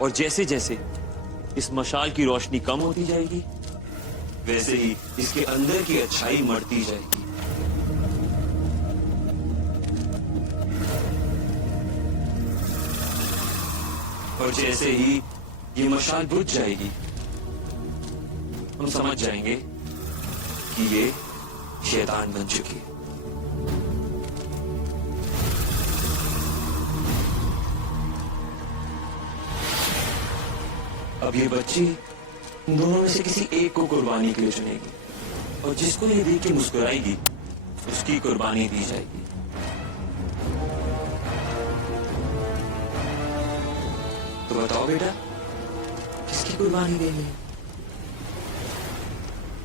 और जैसे जैसे इस मशाल की रोशनी कम होती जाएगी, वैसे ही इसके अंदर की अच्छाई मरती जाएगी। और जैसे ही ये मशाल बुझ जाएगी, हम समझ जाएंगे कि ये शैतान बन चुकी है। अब ये बच्ची इन दोनों में से किसी एक को कुर्बानी के लिए चुनेगी, और जिसको ये देख के मुस्कुराएगी उसकी कुर्बानी दी जाएगी। तो बताओ बेटा, किसकी कुर्बानी देनी है?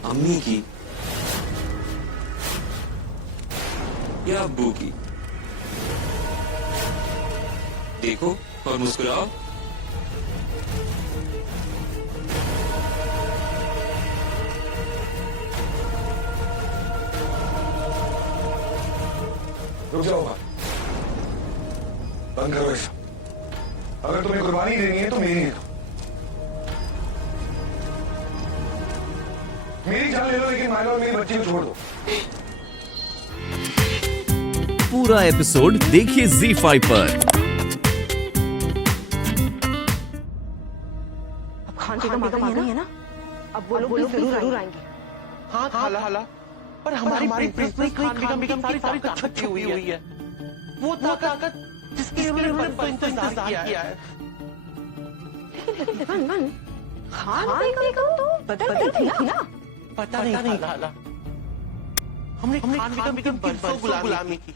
अम्मी की या अब्बू की? देखो और मुस्कुराओ। रुक जाओ, बंद करो ऐसा। अगर तुम्हें कुर्बानी देनी है तो मेरी दे दो। मेरी जान ले लो, लेकिन मायला और मेरी बच्ची को छोड़ दो। पूरा एपिसोड देखिए ZEE5 पर। अब खान की कमाई है ना, अब वो लोग जरूर आएंगे। हाँ खाला, पर हमारी प्रिंसेस खान बेगम की सारी ताकत छुपी हुई है। वो ताकत जिसके उन्होंने इंतजार किया है। लेकिन खान बेगम तो बदल गई थी ना? पता नहीं खाला, हमने खान बेगम की बरसों गुलामी की,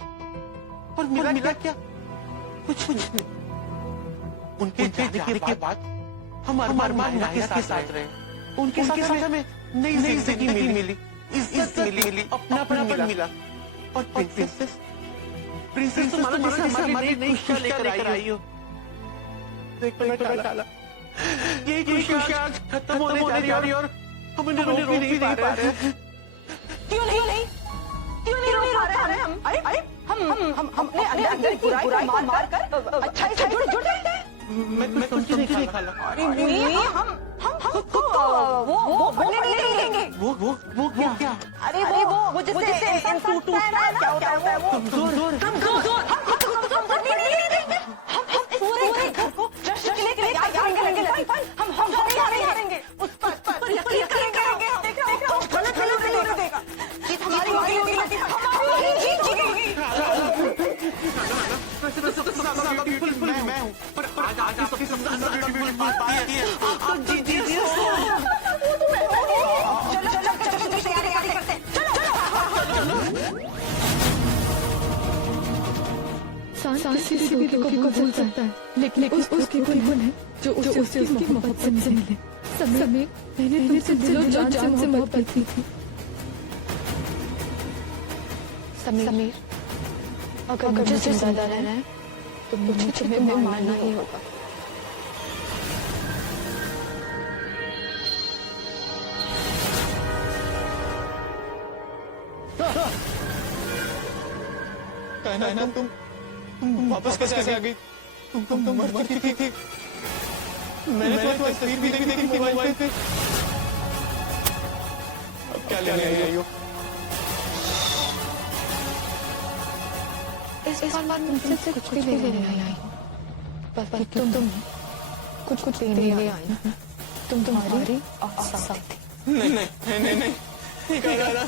पर मिला क्या? कुछ नहीं। उनके जाने के बाद हम अरमान के साथ रहे। उनके साथ हमें नई जिंदगी मिली, इज्जत मिली, अपनापन मिला। और प्रिंसेस हमारी नई खुशियां लेकर आई हो। देख खाला, ये खुशियां आज खत्म होने जा रही है और हम उन्हें रोक भी नहीं पा रहे। क्यों नहीं रोक पा रहे हम? अरे हम अपने अंदर की बुराई को मार कर अच्छाई से जुड़ जाते हैं। मैं कुछ नहीं खाला। हम खुद को वो बनने नहीं देंगे। वो क्या? अरे वो जिससे इंसान टूटता है ना, क्या होता है वो? कमजोर। हम नहीं देंगे। हम पूरे घर को जश्न के लिए तैयार करेंगे लतीफन। हम नहीं हारेंगे। उस पर यकीन करेंगे। देख रहा हो, गलत नहीं देगा। जीत हमारी होगी लतीफन, हमारी जीत होगी। मैं हूँ, पर आज सबके सामने बात है। आप जीत चलो तैयारी करते। सांस किसी भी धोखे को भूल सकता है, लेकिन उसकी कोई गुण है जो उसे उसकी मोहब्बत से मिले। समीर, मैंने तुमसे दिलो जान से मोहब्बत की थी। समीर, अगर मुझे जिंदा रहना है तो मुझे तुम्हें मारना ही होगा। कहना तुम वापस कैसे आ गई? तुम मर चुकी थी। मैंने तो तस्वीर भी देखी थी मोबाइल पे। अब क्या लेने आई हो? इस बार तुमसे कुछ भी लेने नहीं आई, पर तुम कुछ देने आई। तुम तुम्हारी आशा थी। नहीं कहना।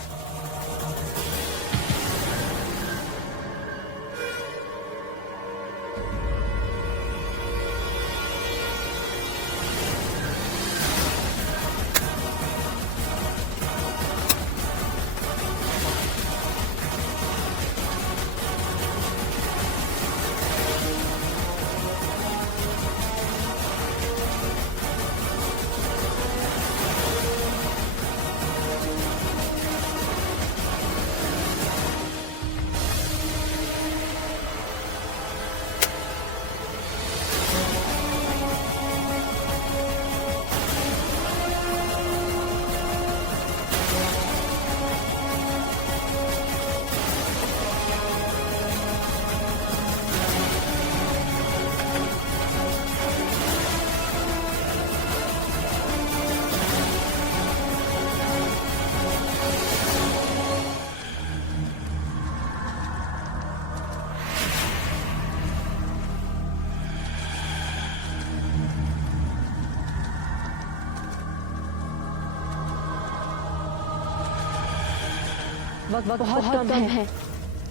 वक्त बहुत कम है।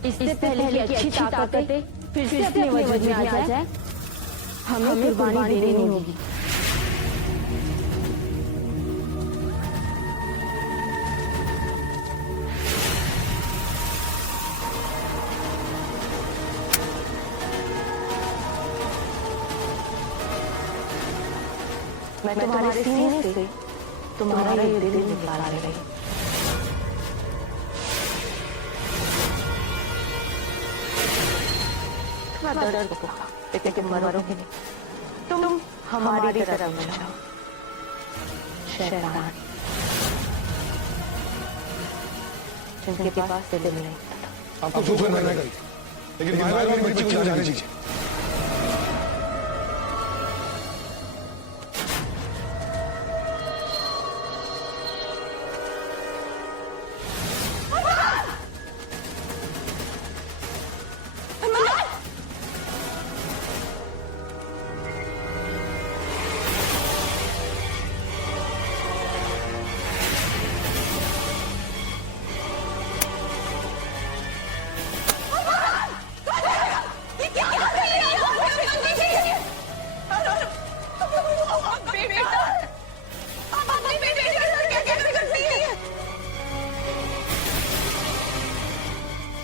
इससे पहले कि अच्छी ताकतें फिर से अपने वजूद में आ जाए, हमें कुर्बानी देनी होगी। मैं तुम्हारे सीने से तुम्हारा ये दिल निकाल रही हूँ। दर्द को लेकिन तुम मरोगे नहीं। तुम हमारी तरफ में जाओ शैतान, जिनके पास दिल नहीं था। आप जो करना करिए, लेकिन मेरी बच्ची को जाने दीजिए।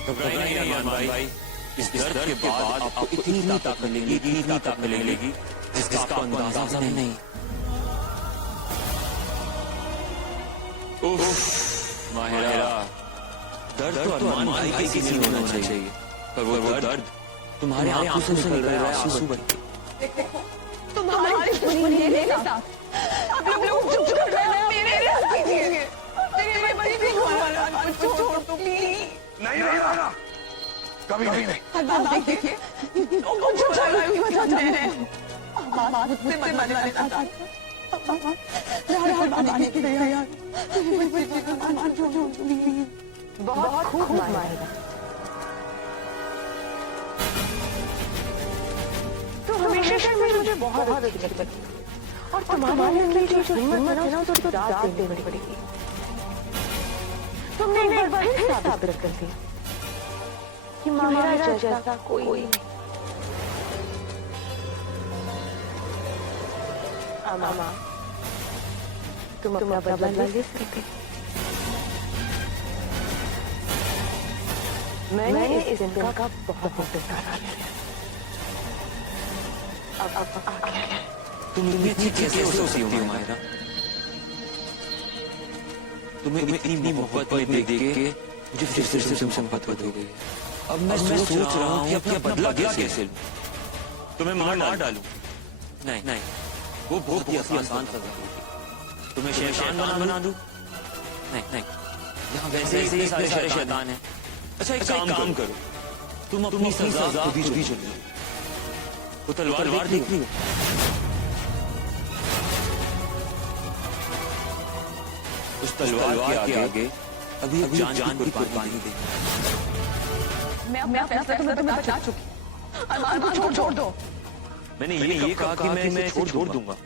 घबराइए नहीं अरमान भाई, इस दर्द के बाद आपको इतनी ताकत मिलेगी, इतनी ताकत मिलेगी जिसका आपको अंदाजा भी नहीं। उफ, माहिरा, दर्द तो अरमान भाई के किसी होना चाहिए, पर वो दर्द तुम्हारे आंखों से निकल रहा है आंसू बन के। तुम्हारी दुश्मनी है मेरे साथ। अब लोग चुप कर रहे हैं, मेरे साथ कीजिए। मेरी बच्ची को अरमान को छोड़ दो प्लीज। नहीं नहीं नहीं, कभी नहीं। अरमान देखिए, वो जो जगह की वजह से है। बात से मन बनाने का था। अरमान आने की तैयार। मेरी बच्ची को अरमान छोड़ दो प्लीज। बहुत खूब मारेगा। तो हमेशा से मुझे बहुत अच्छी लगती है, और तुम्हारे अंदर जो हिम्मत है ना, तो दाद देनी पड़ेगी। तुमने एक बार फिर साबित कर दिया कि माहिरा जैसा कोई नहीं। अम्मा, तुम अपना बदला ले सकते। मैंने इस दिन का बहुत इंतजार किया। अब आ गया। तुम इतनी अच्छी कैसे हो सकती हो माहिरा? तुम्हें इतनी मोहब्बत में देख के मुझे फिर से तुमसे मोहब्बत हो गई। अब मैं सोच रहा हूँ कि अपना बदला कैसे लूं? तुम्हें मार डालूं? नहीं, वो बहुत ही आसान सजा होगी। तुम्हें शैतान बना दूं? नहीं, यहाँ वैसे ही सारे शैतान हैं। अच्छा, एक काम करो, तुम अपनी सजा खुद ही चुनो। वो तलवार देख रही हो? उस तलवार के आगे अभी जान की कुर्बानी दे। मैं अपना फैसला तुम्हें बता चुकी। अरमान को छोड़ दो। मैंने ये कहा कि मैं इसे छोड़ दूंगा।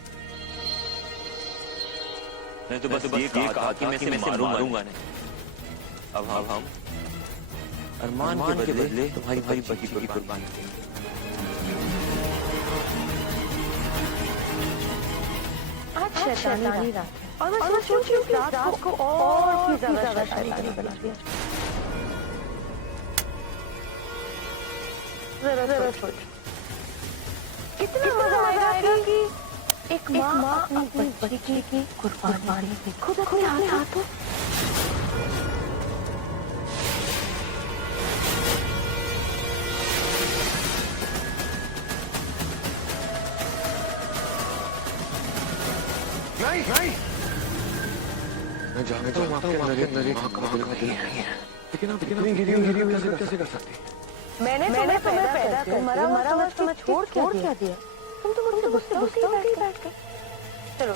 मैं तो बस ये कहा कि मैं इसे मारूंगा नहीं। अब हम अरमान के बदले तुम्हारी बच्ची की कुर्बानी देंगे। आज शैतानी रात है, और मैं सोच रही हूँ कि रात को और भी ज्यादा शैतानी बना दिया। जरा सोच, कितना मजा आएगा कि एक माँ अपनी बच्ची की कुर्बानी दे, खुद अपने हाथों। नहीं, मैं जानता हूँ आपके अंदर एक माँ का दिल है, लेकिन आप इतनी गिरी हुई कैसे कर सकती? मैंने तुम्हें पैदा कर मरा तुम्हें छोड़ क्या दिया? तुम तो मुझसे गुस्से ही बैठ गए। चलो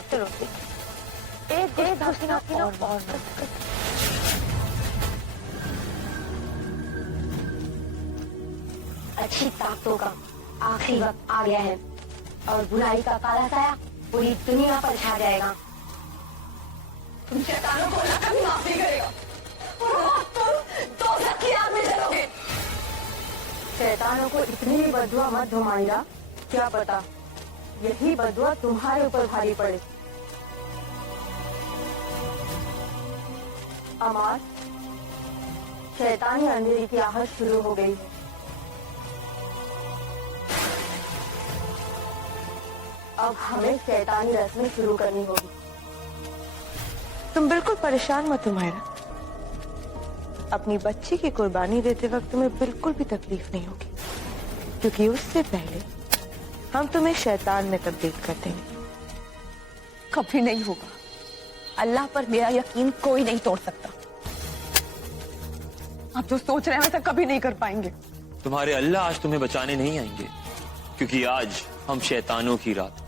एक हसीना और अच्छी ताकतों का आखिरी वक्त आ गया है, और बुराई का काला साया पूरी दुनिया पर छा जाएगा। तुम शैतानों को अल्लाह कभी माफ नहीं करेगा। और तुम की आग में जलोगे। शैतानों को इतनी भी बदुआ मत दो माहिरा, क्या पता यही बदुआ तुम्हारे ऊपर भारी पड़े। अमार, शैतानी अंधेरी की आहट शुरू हो गई है। अब हमें शैतानी रस्में शुरू करनी होगी। तुम बिल्कुल परेशान मत हो माहिरा, अपनी बच्ची की कुर्बानी देते वक्त तुम्हें बिल्कुल भी तकलीफ नहीं होगी, क्योंकि उससे पहले हम तुम्हें शैतान में तब्दील कर देंगे। कभी नहीं होगा। अल्लाह पर मेरा यकीन कोई नहीं तोड़ सकता। आप जो सोच रहे हैं वैसा कभी नहीं कर पाएंगे। तुम्हारे अल्लाह आज तुम्हें बचाने नहीं आएंगे, क्योंकि आज हम शैतानों की रात।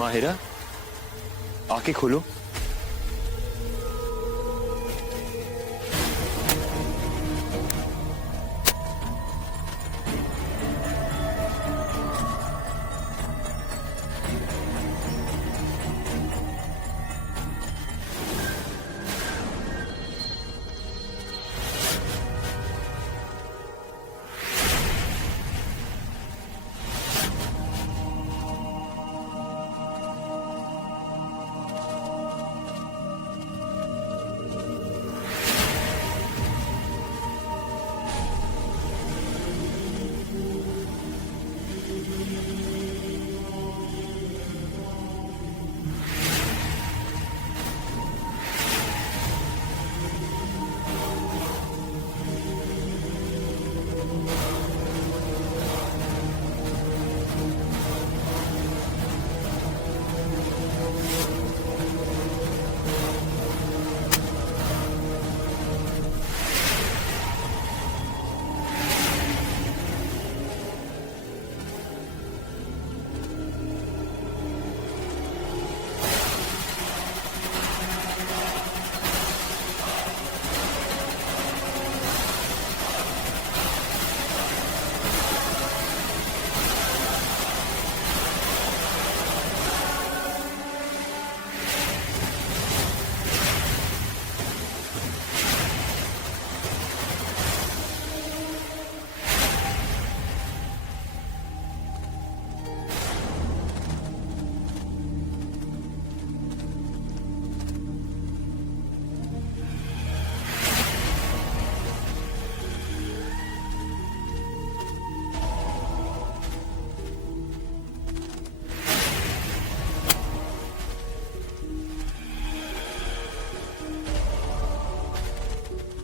माहिरा, आंखें खोलो।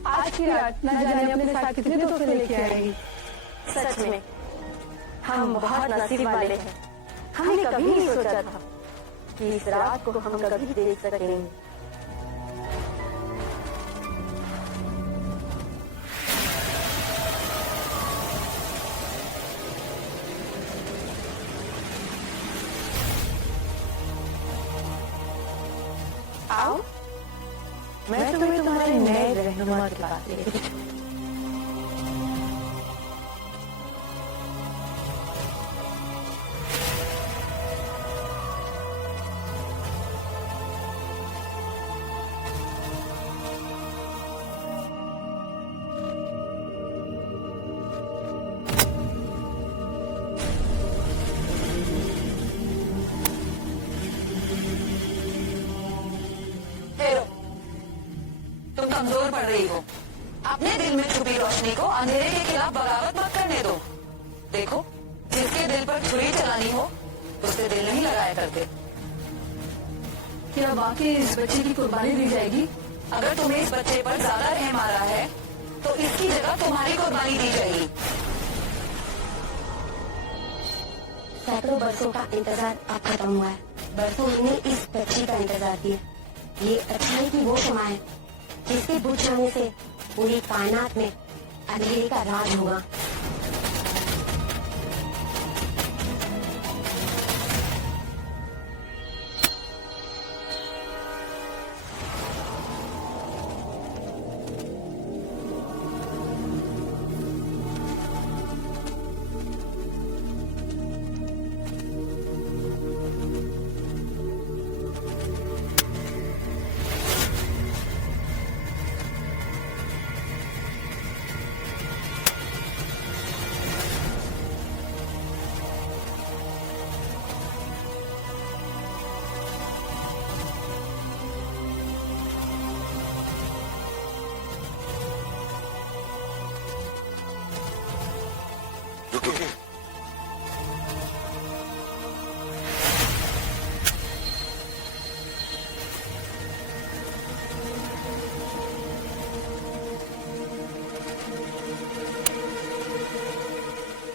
आज की रात न जाने अपने साथ कितने तोहफे लेके आएगी। सच में हम बहुत नसीब वाले हैं। हमने कभी नहीं सोचा था कि इस रात को हम कभी देख सकेंगे। नए रहनुमा के पास लेके चलो। तुम कमजोर पड़ रही हो। अपने दिल में छुपी रोशनी को अंधेरे के खिलाफ बगावत मत करने दो। देखो, जिसके दिल पर छुरी चलानी हो उससे दिल नहीं लगाया करते। क्या वाकई इस बच्चे की कुर्बानी दी जाएगी? अगर तुम्हें इस बच्चे पर ज्यादा रहम आ रहा है तो इसकी जगह तुम्हारी कुर्बानी दी जाएगी। सैकड़ों बरसों का इंतजार अब खत्म हुआ है। बरसों मैंने इस बच्ची का इंतजार किया। ये अच्छाई की वो शमा है जिसके बुझ जाने से पूरी कायनात में अंधेरे का राज होगा। रुकिए।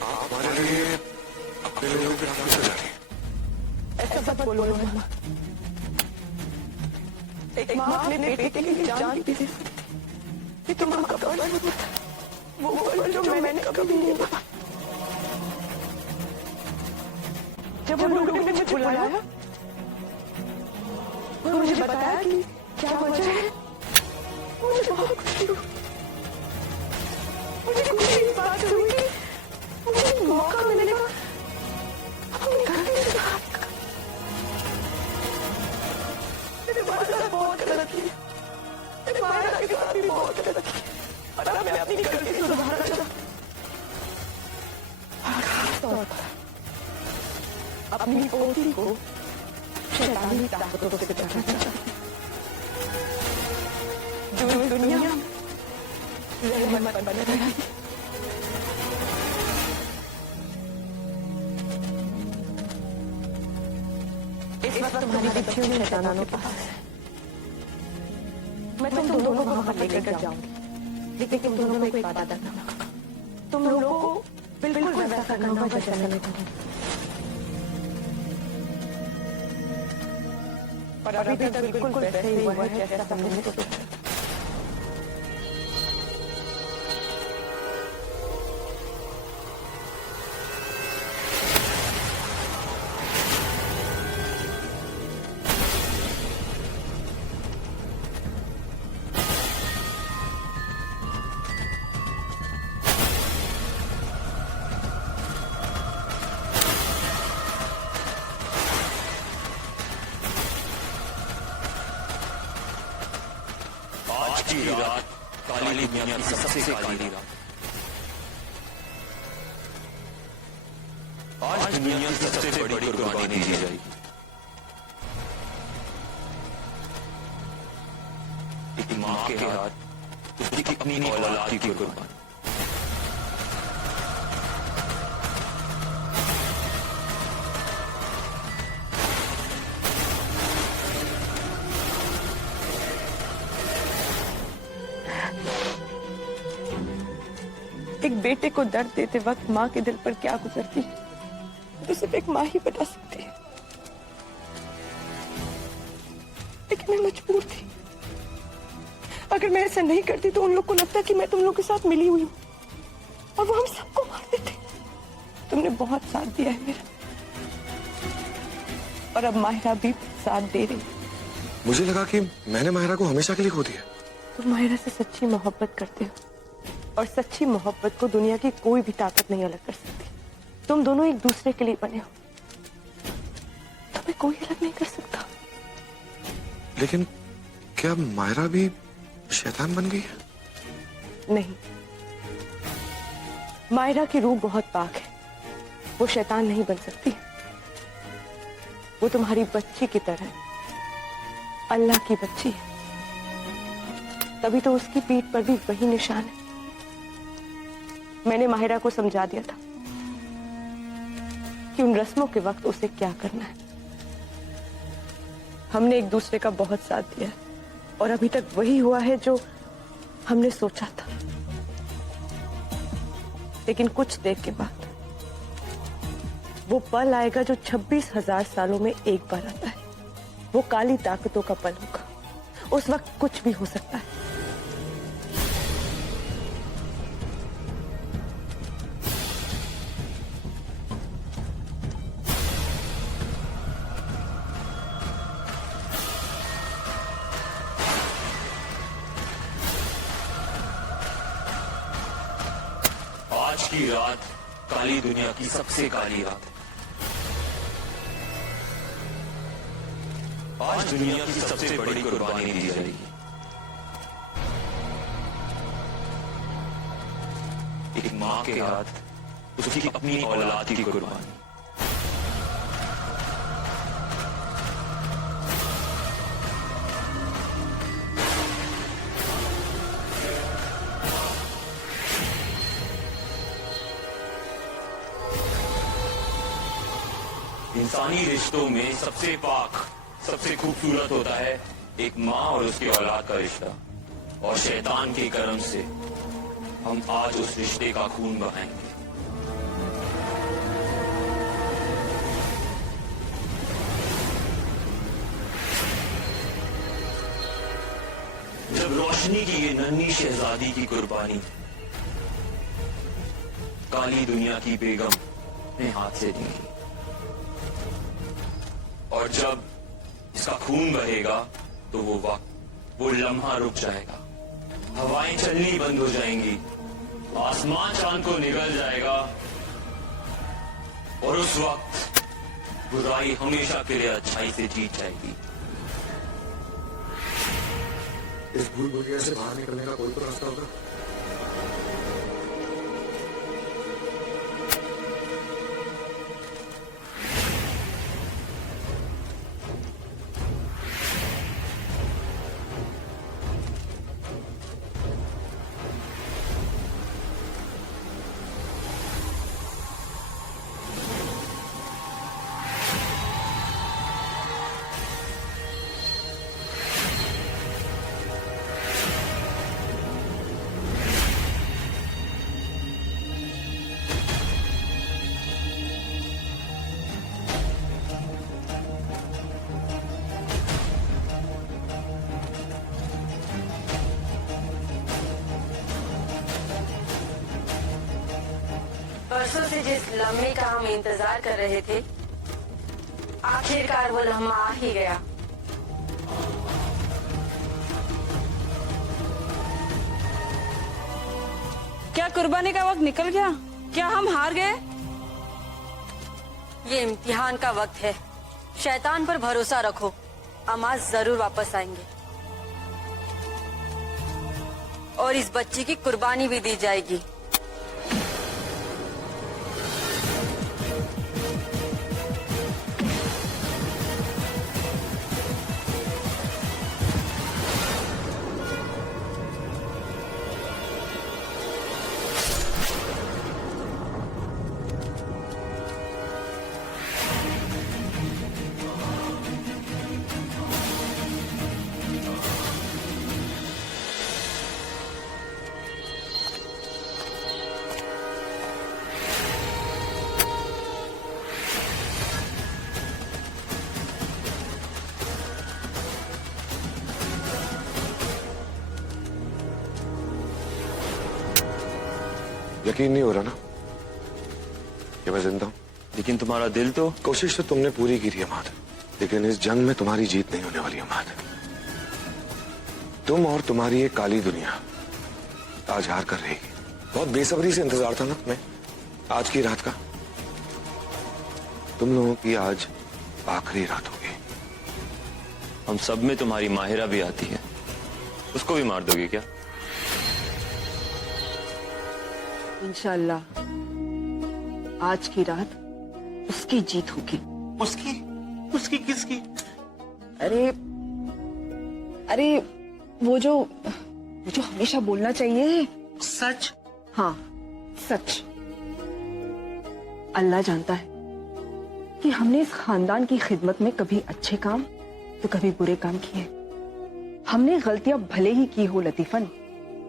आप हमारे लिए अपने लोगों के रास्ते से जा रही हैं। ऐसा मत बोलो मम्मा। एक माँ अपने बेटे के लिए जान भी दे सकती। ये तो माँ का पल होता है। वो पल जो मैंने कभी नहीं देखा। जब उन लोगों ने मुझे बुलाया और मुझे बताया कि क्या वजह है, मुझे बहुत खुशी हुई। मुझे खुशी इस बात से हुई कि मुझे मौका मिलेगा अपने घर के सुधार का। मैंने मायरा बहुत गलत किया। मैंने मायरा के साथ भी बहुत गलत किया। और अब मैं अपनी गलती सुधारना चाहता हूँ। और खास तौर पर अपनी पोती को शैतानी ताकतों से बचाना चाहता हूँ जो इस दुनिया में रहमत बन रही है। इस वक्त तुम्हारी बिच्छियों में शैतानों के पास है। मैं तुम दोनों को वहां लेकर जाऊंगी, लेकिन तुम दोनों को एक वादा करना होगा। तुम लोगों को बिल्कुल वैसा करना होगा जैसा मैंने कहा। पर अभी तक बिल्कुल वैसे ही हुआ है जैसा हमने सोचा। आज की रात काली दुनिया की सबसे काली रात। आज दुनिया की सबसे बड़ी कुर्बानी दी जाएगी। एक माँ के हाथ उसकी अपनी औलाद की कुर्बानी। एक बेटे को दर्द देते वक्त माँ के दिल पर क्या गुजरती है तो सिर्फ एक माँ ही बता सकती है। लेकिन मैं मजबूर थी। अगर मैं ऐसा नहीं करती तो उन लोग को लगता कि मैं तुम लोग के साथ मिली हुई हूँ और वो हम सबको मार देते। तुमने बहुत साथ दिया है मेरा और अब माहिरा भी साथ दे रही। मुझे लगा कि मैंने माहिरा को हमेशा के लिए खो दिया। तुम मायरा से सच्ची मोहब्बत करते हो और सच्ची मोहब्बत को दुनिया की कोई भी ताकत नहीं अलग कर सकती। तुम दोनों एक दूसरे के लिए बने हो, तुम्हें कोई अलग नहीं कर सकता। लेकिन क्या मायरा भी शैतान बन गई है? नहीं, मायरा की रूह बहुत पाक है, वो शैतान नहीं बन सकती। वो तुम्हारी बच्ची की तरह अल्लाह की बच्ची है, तभी तो उसकी पीठ पर भी वही निशान है। मैंने माहिरा को समझा दिया था कि उन रस्मों के वक्त उसे क्या करना है। हमने एक दूसरे का बहुत साथ दिया है और अभी तक वही हुआ है जो हमने सोचा था। लेकिन कुछ देर के बाद वो पल आएगा जो 26,000 सालों में एक बार आता है। वो काली ताकतों का पल होगा, उस वक्त कुछ भी हो सकता है। आज की रात काली दुनिया की सबसे काली रात है। आज दुनिया की सबसे बड़ी कुर्बानी दी जाएगी। एक मां के हाथ उसकी अपनी औलाद की कुर्बानी। इंसानी रिश्तों में सबसे पाक, सबसे खूबसूरत होता है एक माँ और उसकी औलाद का रिश्ता। और शैतान के करम से हम आज उस रिश्ते का खून बहाएंगे। जब रोशनी की ये नन्ही शहजादी की कुर्बानी काली दुनिया की बेगम ने हाथ से दी, और जब इसका खून बहेगा तो वो वक्त, वो लम्हा रुक जाएगा। हवाएं चलनी बंद हो जाएंगी, आसमान चांद को निगल जाएगा, और उस वक्त बुराई हमेशा के लिए अच्छाई से जीत जाएगी। इस भूल भुलैया से बाहर निकलने का कोई तो रास्ता होगा। बरसों से जिस लम्हे का हम इंतजार कर रहे थे, आखिरकार वो लम्हा आ ही गया। क्या कुर्बानी का वक्त निकल गया? क्या हम हार गए? ये इम्तिहान का वक्त है। शैतान पर भरोसा रखो, अमाज जरूर वापस आएंगे और इस बच्ची की कुर्बानी भी दी जाएगी। यकीन नहीं हो रहा ना कि मैं जिंदा हूं। लेकिन तुम्हारा दिल तो। कोशिश तो तुमने पूरी की थी अमाद, लेकिन इस जंग में तुम्हारी जीत नहीं होने वाली अमाद। तुम और तुम्हारी ये काली दुनिया आज हार कर रहेगी। बहुत बेसब्री से इंतजार था ना मैं आज की रात का। तुम लोगों की आज आखिरी रात होगी। हम सब में तुम्हारी माहिरा भी आती है, उसको भी मार दोगे क्या? इंशाल्लाह आज की रात उसकी जीत होगी। उसकी उसकी किसकी? अरे वो जो हमेशा बोलना चाहिए सच? हाँ सच। अल्लाह जानता है कि हमने इस खानदान की खिदमत में कभी अच्छे काम तो कभी बुरे काम किए। हमने गलतियां भले ही की हो लतीफन,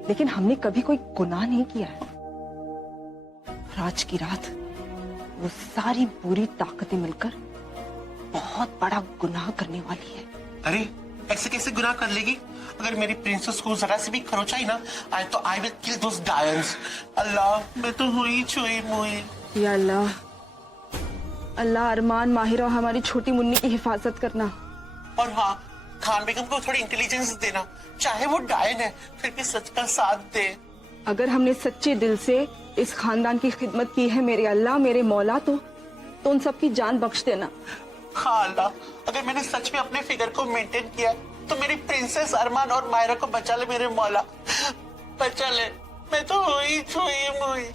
लेकिन हमने कभी कोई गुनाह नहीं किया है। और आज की रात वो सारी बुरी ताकतें मिलकर बहुत बड़ा गुनाह करने वाली है। अरे ऐसे कैसे गुनाह कर लेगी? अगर मेरी प्रिंसेस को जरा से भी खरोचा ही ना तो आई विल किल दोस डायंस। अल्लाह मैं तो हुई छुई मुई। या अल्लाह, अल्लाह अरमान, माहिरा और हमारी छोटी मुन्नी की हिफाजत करना। और हाँ, खान बेगम को थोड़ी इंटेलिजेंस देना, चाहे वो डायन है फिर भी सच का साथ दे। अगर हमने सच्चे दिल से इस खानदान की खिदमत की है मेरे अल्लाह, मेरे मौला, तो उन सब की जान बख्श देना। हाँ अल्लाह, अगर मैंने सच में अपने फिगर को मेंटेन किया तो मेरी प्रिंसेस अरमान और मायरा को बचा ले मेरे मौला, बचा ले। मैं तो हुई छुई मुई।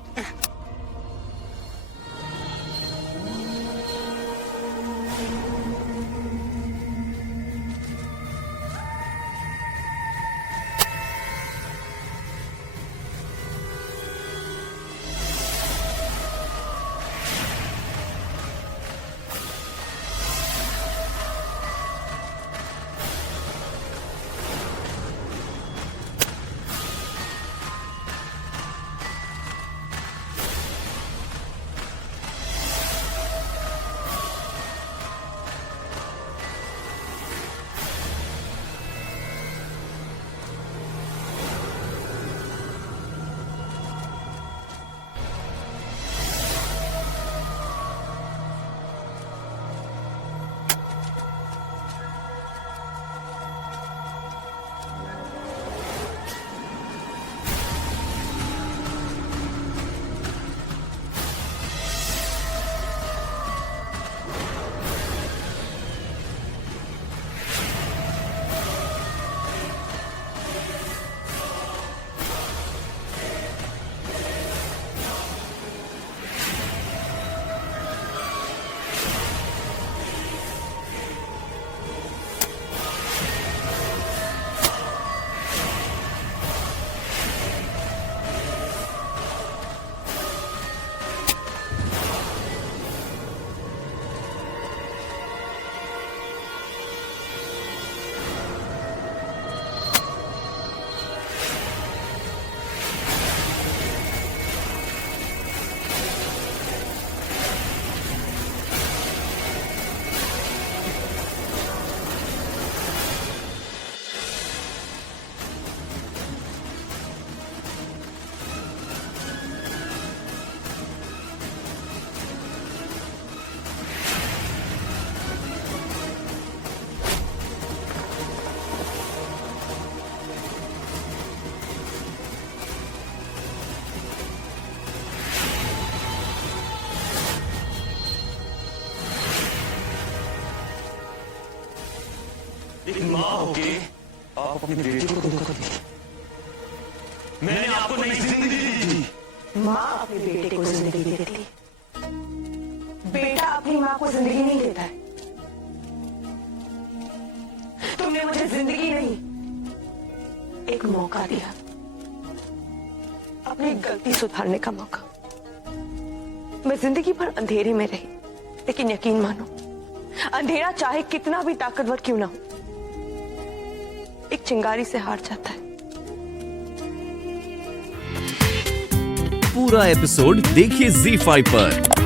एक माँ होके आप अपने बेटे को धोखा दी। मैंने आपको नई जिंदगी दी थी। माँ अपने बेटे को जिंदगी देती है, बेटा अपनी माँ को जिंदगी नहीं देता है। तुमने मुझे जिंदगी नहीं, एक मौका दिया, अपनी गलती सुधारने का मौका। मैं जिंदगी भर अंधेरे में रही, लेकिन यकीन मानो अंधेरा चाहे कितना भी ताकतवर क्यों ना हो, एक चिंगारी से हार जाता है। पूरा एपिसोड देखिए ZEE5 पर।